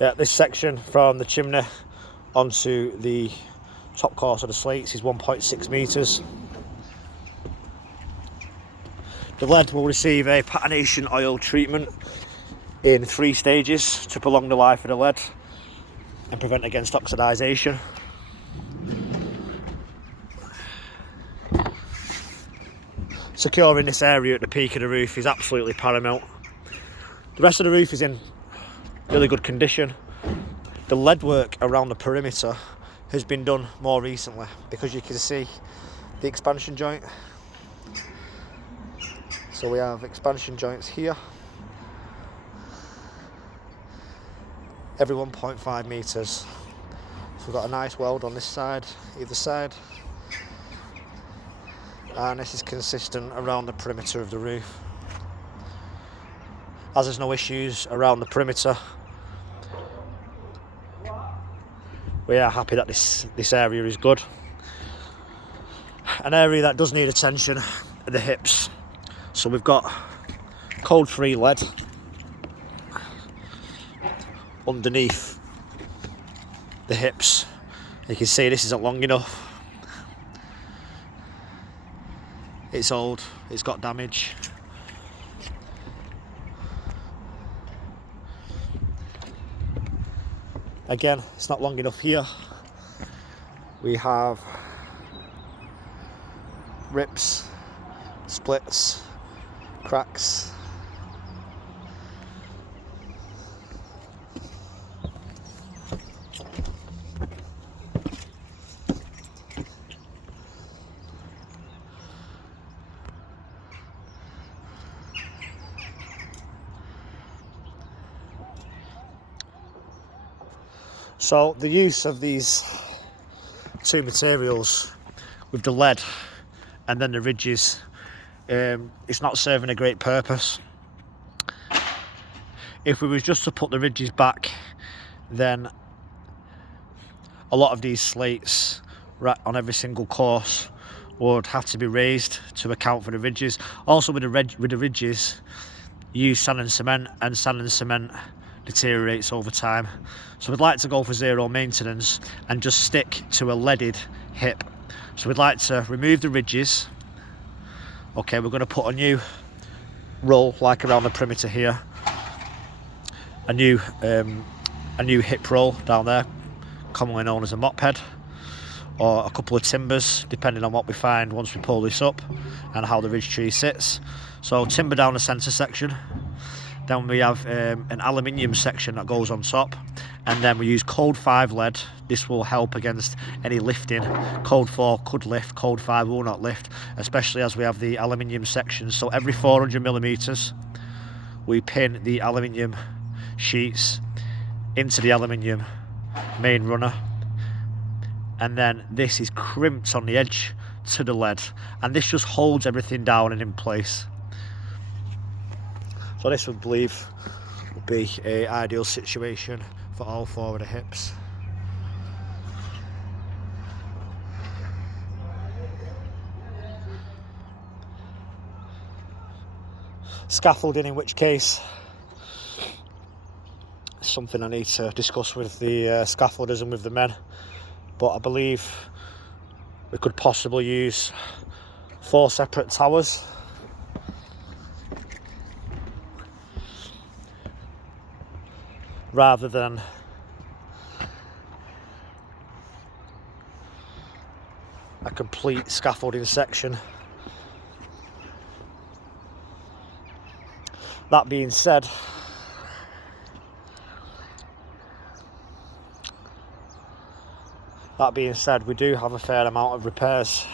Yeah, this section from the chimney onto the top course of the slates is 1.6 metres. The lead will receive a patination oil treatment in 3 stages to prolong the life of the lead and prevent against oxidisation. Securing this area at the peak of the roof is absolutely paramount. The rest of the roof is in really good condition. The lead work around the perimeter has been done more recently because you can see the expansion joint. So we have expansion joints here, every 1.5 metres. So we've got a nice weld on this side, either side. And this is consistent around the perimeter of the roof. As there's no issues around the perimeter, we are happy that this area is good. An area that does need attention are the hips. So we've got code-free lead underneath the hips. You can see this isn't long enough. It's old, it's got damage. Again, it's not long enough here. We have rips, splits, cracks. So the use of these 2 materials with the lead and then the ridges, it's not serving a great purpose. If we was just to put the ridges back, then a lot of these slates right on every single course would have to be raised to account for the ridges. Also with the ridges, you use sand and cement deteriorates over time. So we'd like to go for zero maintenance and just stick to a leaded hip. So we'd like to remove the ridges. Okay, we're going to put a new roll like around the perimeter here, a new hip roll down there, commonly known as a mop head, or a couple of timbers depending on what we find once we pull this up and how the ridge tree sits. So timber down the centre section. Then we have an aluminium section that goes on top, and then we use code 5 lead. This will help against any lifting. Code 4 could lift, code 5 will not lift, especially as we have the aluminium section. So every 400 millimeters, we pin the aluminium sheets into the aluminium main runner, and then this is crimped on the edge to the lead, and this just holds everything down and in place. So this would believe would be an ideal situation for all 4 of the hips. Scaffolding, in which case, something I need to discuss with the scaffolders and with the men, but I believe we could possibly use 4 separate towers. Rather than a complete scaffolding section. That being said, we do have a fair amount of repairs